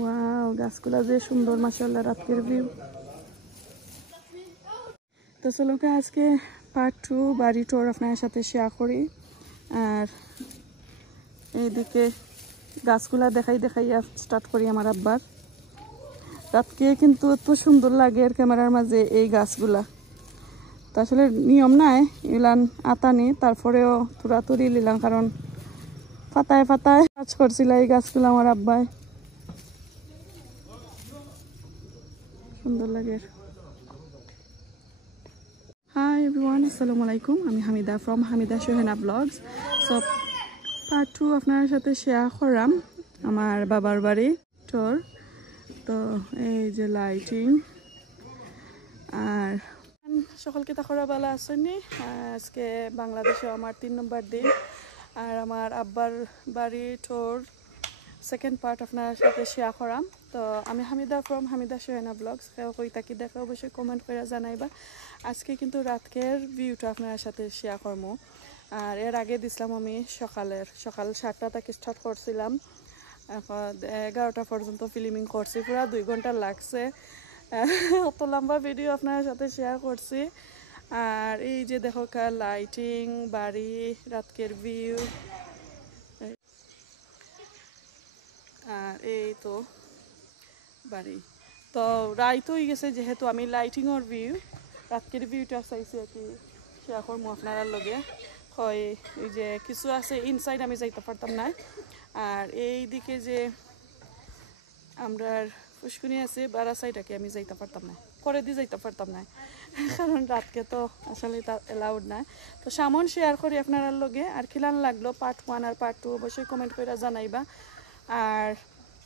Wow গাছগুলা যে সুন্দর মাশাআল্লাহ রাতের ভিউ। তো চলো আজকে পার্ট 2 বাড়ি ট্যুর আপনার সাথে শেয়ার করি। আর এইদিকে গাছগুলা দেখাইয়া স্টার্ট করি আমার আব্বার। রাতকে কিন্তু এত সুন্দর লাগে এর ক্যামেরার মাঝে এই গাছগুলা। তো আসলে নিয়ম নাই ইলান আতানি, তারপরেও তুরাতুরি নিলাম কারণ পাতায় পাতায় কাজ করছিল এই গাছগুলো আমার আব্বাই। সুন্দর লাগে। হাই এভরিওয়ান, আসসালামু আলাইকুম। আমি Hamida from Hamida Shuhena blogs. So part 2 আপনার সাথে শেয়ার করাম আমার বাবার বাড়ি ট্যুর। তো এই যে লাইটিং আর সকলকে তাকরা বেলা আসেনি। আজকে বাংলাদেশে আমার 3 নম্বর দিন। আর আমার আব্বার বাড়ি ট্যুর সেকেন্ড পার্ট আপনার সাথে শেয়ার করাম। তো আমি হামিদা ফ্রম হামিদা শুহেনা ব্লগস। কেউ কই তাকি দেখে অবশ্যই কমেন্ট করে জানাইবা। আজকে কিন্তু রাতকের ভিউটা আপনার সাথে শেয়ার করবো। আর এর আগে দিছিলাম আমি সকাল 7টা থেকে স্টার্ট করছিলাম, এখন 11টা পর্যন্ত ফিল্মিং করছি। পুরো 2 ঘন্টা লাগছে। অত লম্বা ভিডিও আপনার সাথে শেয়ার করছি। আর এই যে দেখো লাইটিং, বাড়ি, রাতকের ভিউ। আর এই তো বাড়ি। তো রাইত হয়ে গেছে যেহেতু আমি লাইটিংয়ের ভিউ রাতকের ভিউটা চাইছি আর কি শেয়ার করবো আপনার লগে। হয় এই যে কিছু আছে ইনসাইড আমি যাইতে পারতাম না। আর এই দিকে যে আমরা পুষ্কুনি আছে বারা সাইডাকে আমি যাইতে পারতাম না, করে দিয়ে যাইতে পারতাম না কারণ রাতকে তো আসলে তার অ্যালাউড না। তো সামন শেয়ার করি আপনার লগে। আর খিলান লাগলো পার্ট 1 আর পার্ট 2 অবশ্যই কমেন্ট করে জানাইবা। আর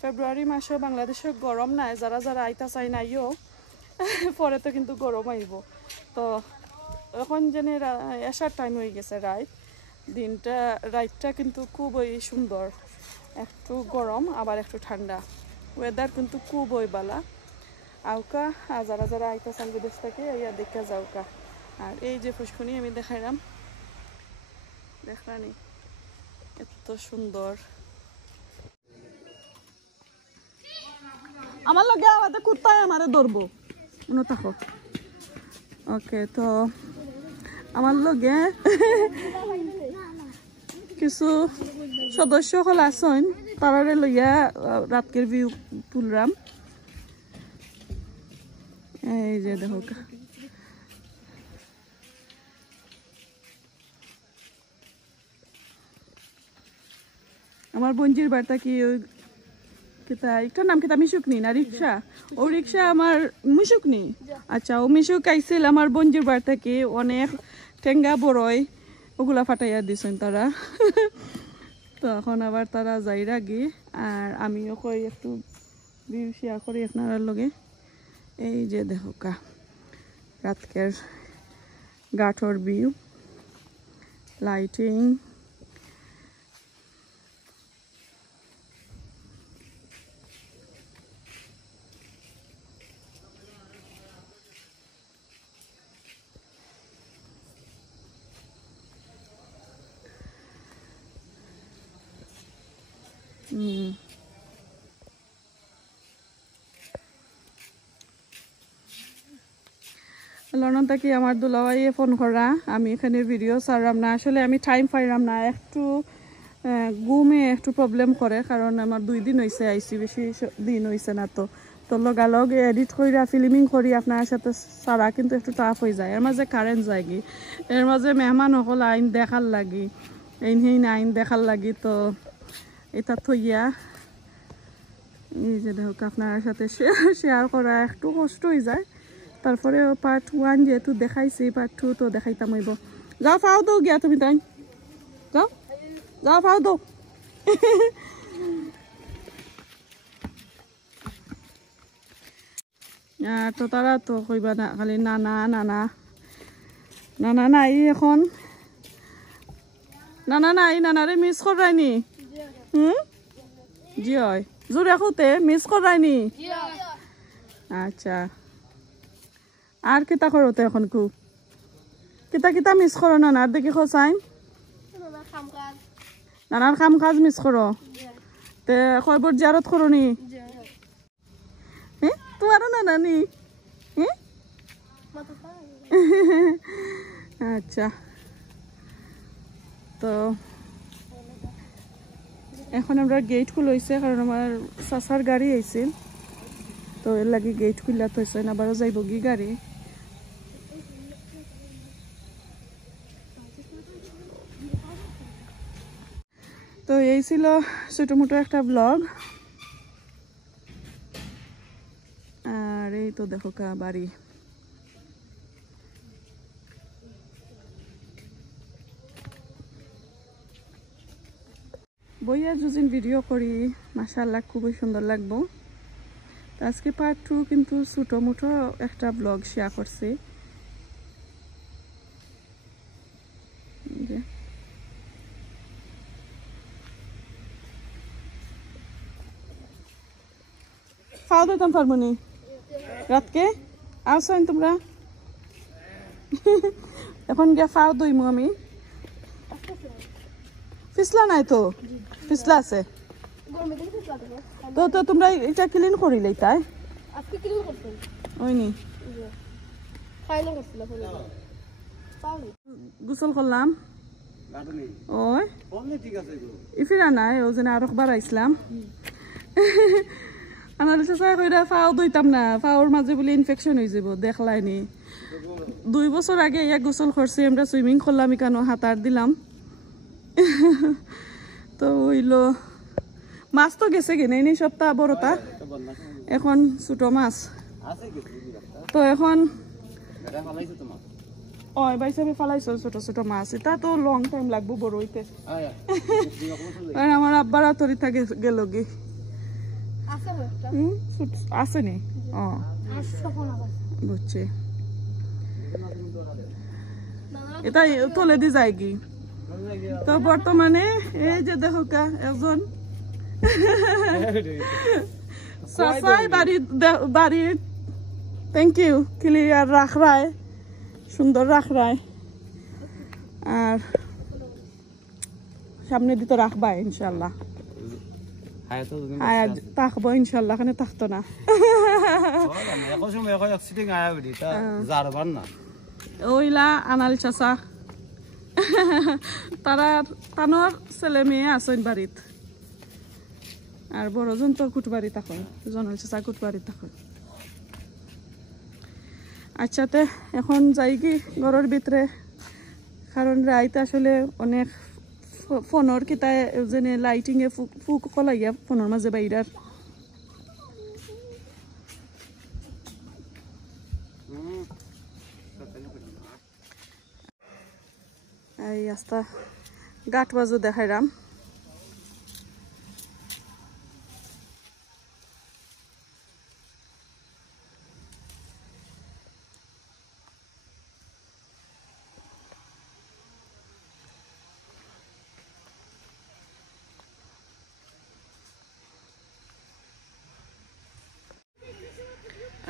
ফেব্রুয়ারি মাসেও বাংলাদেশে গরম নাই, যারা যারা আইতা চাই নাইও পরে তো কিন্তু গরম আইব। তো এখন যেন এসার টাইম হয়ে গেছে রাতটা কিন্তু খুবই সুন্দর, একটু গরম আবার একটু ঠান্ডা, ওয়েদার কিন্তু খুবই ভালো। আউকা আর যারা যারা আইতা চান বিদেশ থেকে ইয়া দেখা যাওকা। আর এই যে পুষ্কুনি আমি দেখাইলাম, দেখানি এত সুন্দর। আমার লগে আমাদের কুত্তায় আমারে ধরবো মনে থাকো। ওকে, তো আমার লগে কিছু সদস্য হল আসেন, তারারে লইয়া রাতকের ভিউ তুললাম। এই যে দেখো আমার বঞ্জির বার্তা কি একটার নাম কিতা মিশুকনি না রিক্সা? ও রিক্সা আমার মিশুকনি। আচ্ছা, ও মিশুক আইছিল আমার বঞ্জির বার থেকে, অনেক ঠেঙ্গা বড়ই ওগুলা ফাটাইয়া দিছেন তারা। তো এখন আবার তারা যাইরা গিয়ে আর আমিও কই একটু ভিউ শেয়ার করি আপনার লগে। এই যে দেখো রাতকের গাঠর ভিউ, লাইটিং। লন্ডন থেকে আমার দুলাভাইয়ে ফোন করা, আমি এখানে ভিডিও ছাড়লাম না। আসলে আমি টাইম পাইলাম না, একটু ঘুমে একটু প্রবলেম করে কারণ আমার 2 দিন হয়েছে আইসি, বেশি দিন হয়েছে না। তো লগালগ এডিট করিয়া ফিল্মিং করি আপনার সাথে সারা কিন্তু একটু টাফ হয়ে যায়। এর মাঝে কারেন্ট যায়গি, এর মাঝে মেহমান সকল আইন দেখার লাগি, আইন দেখার লাগি। তো এটা থইয়া এই যে দেখো আপনার সাথে শেয়ার করা একটু কষ্ট হয়ে যায়। তারপরে পার্ট 1 যেহেতু দেখাইছি, পার্ট 2 তো দেখাইতাম হইব। যাও ফাও দো গিয়া তুমি, তাই যাও ফাও দো। তো তারা তো কইবা না খালি নানা নানা নানা নাই এখন, নানা নাই, নানারে মিস করায়নি? জি হয়, জোরে খুঁতে মিস করায়নি? আচ্ছা, আর কিতা করো তো এখন? কিতা কিতা মিস করো নানার দেখি খোঁচাই? নানার কাম কাজ মিস করো? তে কয়বার জিয়ারত করো নি? পারো না নানি? আচ্ছা, তো এখন আমরা গেট খুলছে কারণ আমার চাচার গাড়ি আইছিল, তো এর লাগে গেট খুললা থইছে না, আবারও যাইব কি গাড়ি। তো এই ছিল ছোটো মোটো একটা ব্লগ। আর এই তো দেখো কা বাড়ি। বইয়া যদিন ভিডিও করি মাশাআল্লাহ খুবই সুন্দর লাগবো। আজকে পার্ট 2 কিন্তু ছোটো মোটো একটা ব্লগ শেয়ার করছি। খাওয়া দিতাম পারবনি রাতকে আসেন তোমরা। এখন গিয়ে খাওয়া দইমু আমি। ফিসলা নাই তো? ফিসলা আছে তো। তো তোমরা এটা ক্লিন করিলে তাই? ওইনি গোসল করলাম। ওই ইফিরা নাই, ও যেন আরো বাড়াইছিলাম। আমার চেষ্টা করে ফাও দইতাম না, ফাওর মাঝে বলে ইনফেকশন হয়ে যাব, দেখলাইনি। 2 বছর আগে এক গোসল করছি আমরা, সুইমিং করলাম, কেন হাতার দিলাম। তো হইল মাছ তো গেছে কিনে এই সপ্তাহ বড়টা, এখন ছোট মাছ। তো এখন ওই বাইসাবে ফালাইছ ছোট ছোট মাছ, এটা তো লং টাইম লাগবো বড় হইতে। আমার আব্বার তরিতা গেল গে আছে নি? ও বুঝছি। এটা তোলে দি যায় কি? তো বর্তমানে এই যে দেখো কা একজন সাসাই বাড়ি থ্যাংক ইউ ক্লিয়ার রাখ রায়, সুন্দর রাখ রায়। আর সামনে দিতে রাখবা ইনশাল্লাহ। থাকবো ইনশাল্লাহ, এখানে থাকতো না। ওইলা আনাল চাচা তারা তানোর ছেলে মেয়ে আছেন বাড়িত, আর বড়জন তো কুটবাড়ি থাকেন, জনাল চাচা কুটবাড়ি থাকেন। আচ্ছাতে এখন যাই কি ঘরের ভিতরে, কারণ রাইতে আসলে অনেক ফোনের কিতায় যেনে লাইটিংয়ে ফুক কলাইয়া ফোনের মাঝে বাইরার। এই আস্তা গাঠ বাজু দেখাইরাম।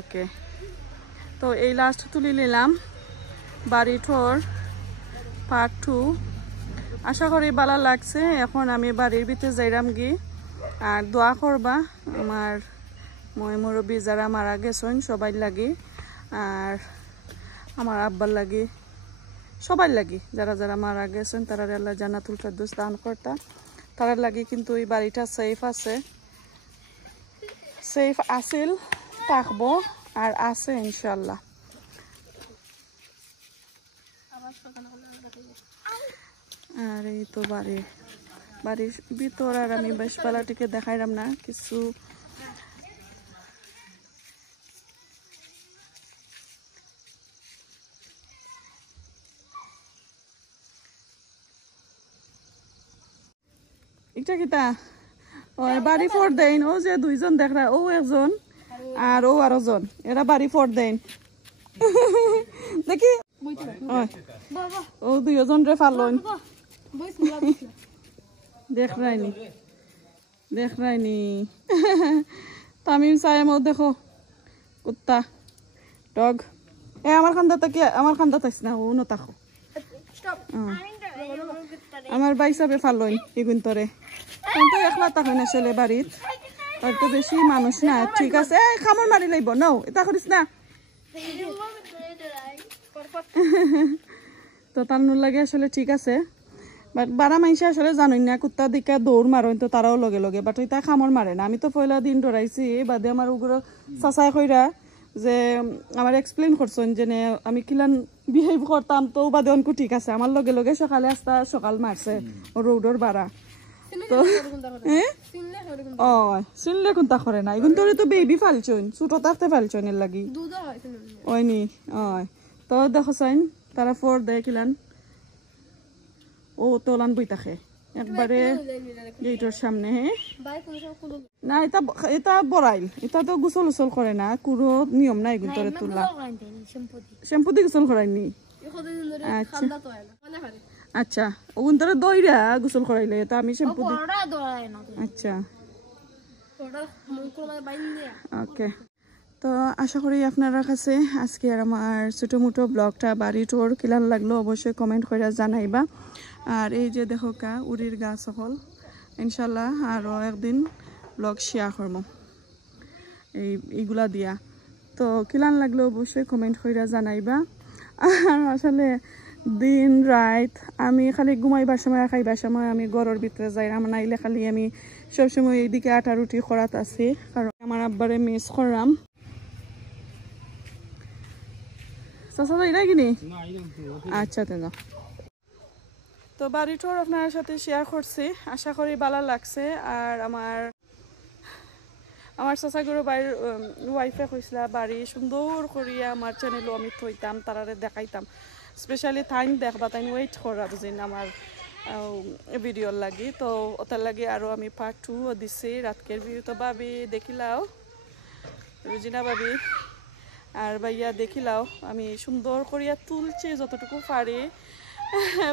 ওকে, তো এই লাস্ট তুলি নিলাম বাড়ি ঠোর পার্ট 2। আশা করি ভালো লাগছে। এখন আমি বাড়ির ভিতরে যাইরাম গি, আর দোয়া করবা আমার মই মুরব্বী যারা মারা গেছেন সবাই লাগি, আর আমার আব্বার লাগি, সবাই লাগি যারা যারা মারা গেছেন তারা আল্লাহ জান্নাতুল ফেরদৌস দান করতা। তারা লাগি কিন্তু এই বাড়িটা সেফ আছে, সেফ আছিল, থাকবো আর আছে ইনশাল্লাহ। আর এই তো বাড়ির ভিতর, আর আমি বেশ পালাটিকে দেখাইলাম না কিছু। এটা কিতা ওই বাড়ি ফোর দেন, ও যে দুইজন দেখা, ও একজন আর ও আরোজন, এরা বাড়ি ফোর দেন দেখি। ও দুইজন রে ফালন দেখ রাইনি তামিম সাহেব দেখো কুত্তা ডগ। এ আমার খান্দাটা কি আমার খান্দা থাকছে না, ও নতাখো আমার বাইসাবে ফালন এগুন তরে। কিন্তু একলা তাকে না ছেলে বাড়িত, হয়তো বেশি মানুষ না ঠিক আছে খামর মারি লাইব নাও এটা করিস না তো তার লাগে আসলে ঠিক আছে বাট বারা মাইসে আসলে জানোই না কুত্তা দিকা দৌড় মারো তো তারাও লগে লগে বাট এটা খামর মারে না আমি তো পয়লা দিন ডরাইছি বাদে আমার ওগুলো চাচাই কইরা যে আমার এক্সপ্লেন করছেন যে আমি কিলান বিহেভ করতাম তো বাদে অনকু ঠিক আছে আমার লগে লগে সকালে আসতা সকাল মারছে রৌডর বাড়া তো ও শুনলে কোনটা করে না এখন তোরে তো বেবি ফালছুন ছোট থাকতে ফালছুন এর লাগি ওইনি ওই তো দেখো চাইন তারা ফোর দেয় কিলান ও তোলান বই থাকে একবারে গেটের সামনে না এটা এটা বড়াইল এটা তো গোসল উসল করে না কোনো নিয়ম নাই কিন্তু তোলা শ্যাম্পু দিয়ে গোসল করায়নি আচ্ছা ওগুন তোরা দইরা গোসল করাইলে এটা আমি শ্যাম্পু আচ্ছা ওকে তো আশা করি আপনারা কাছে আজকে আমার ছোটো মোটো ব্লগটা বাড়ি টোর কিলান লাগলো অবশ্যই কমেন্ট করে জানাইবা আর এই যে দেখো কা উড়ির গাছ সকল ইনশাল্লাহ আরও একদিন ব্লগ শেয়ার করবো এইগুলা দিয়া তো কিলান লাগলো অবশ্যই কমেন্ট করে জানাইবা আর আসলে দিন রাত আমি খালি ঘুমাইবার সময় আর খাইবার সময় আমি ঘরের ভিতরে যাই আমার নাইলে খালি আমি সবসময় এইদিকে আটা রুটি করাত আছি কারণ আমার আব্বারে মিস করলাম আচ্ছা তো বাড়িটার আপনার সাথে শেয়ার করছি আশা করি ভালো লাগছে আর আমার চাচাগুলো বাড়ির ওয়াইফে কইসলা বাড়ি সুন্দর করিয়া আমার চ্যানেলও আমি থইতাম তারারে দেখাইতাম স্পেশালি টাইম দেখবা তাই ওয়েট করা বুঝিন আমার ভিডিওর লাগি তো ওটার লাগি আরও আমি পার্ট 2 দিছি রাতকের ভিউ তো ভাবি দেখিলাও রুজিনা ভাবি আর ভাইয়া দেখিলাও আমি সুন্দর করিয়া তুলছি যতটুকু পারি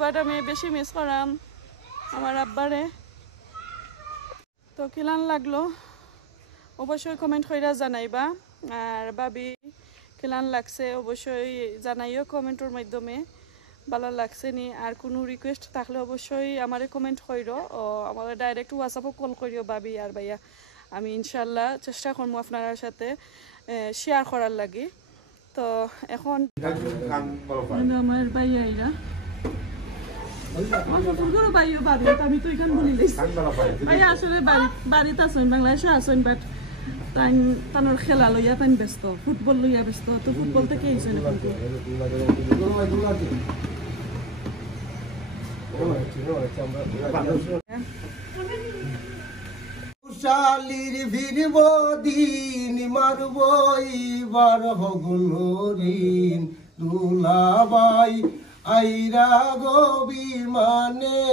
বাট আমি বেশি মিস করাম আমার আব্বারে তো কিলান লাগলো অবশ্যই কমেন্ট কইরা জানাইবা আর ভাবি কিলান লাগছে অবশ্যই জানাইও কমেন্টের মাধ্যমে ভালো লাগছে নি আর কোনো রিকোয়েস্ট থাকলে অবশ্যই আমারে কমেন্ট কইরো ও আমারে ডাইরেক্ট হোয়াটসঅ্যাপে কল করিও ভাবি আর ভাইয়া আমি ইনশাল্লাহ চেষ্টা করবো আপনার সাথে শেয়ার করার লাগি তো এখন আমার ভাইয়া আমি তো এখানে বলি ভাইয়া আসলে বাড়িতে আসেন বাংলাদেশে আসেন বাট তানোর খেলা লইয়া তাই ব্যস্ত ফুটবল লইয়া ব্যস্ত তো ফুটবল থেকে এইছেন শালির ভিড়ব দিন মারব এইবার হগুলরিন দুলাবাই আইরা গবিমানে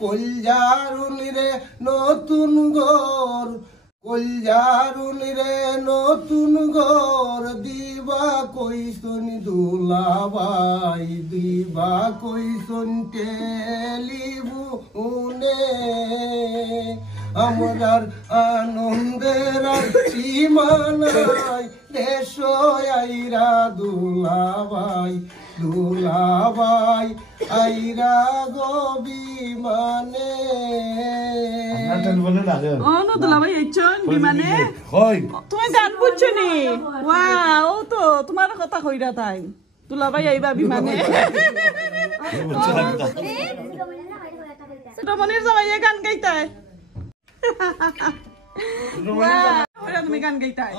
কলজারুন রে নতুন ঘর কলজারুন রে নতুন ঘর দিবা কইসুন দুলাবাই দিবা কইসুন টেলিফোনে আমরার আনন্দের সীমানাই দেশ আইরা দুলাবাই দুলাবাই আইরা গবিমানে দুলাভাই এইছন বিমানে তুমি গান বুঝছো নি ওয়াও তো তোমার কথা কইরা তাই দুলাভাই আইবা বিমানে রমণীর জামাইয়ে গান গাইতায় তুমি গান গাইতায়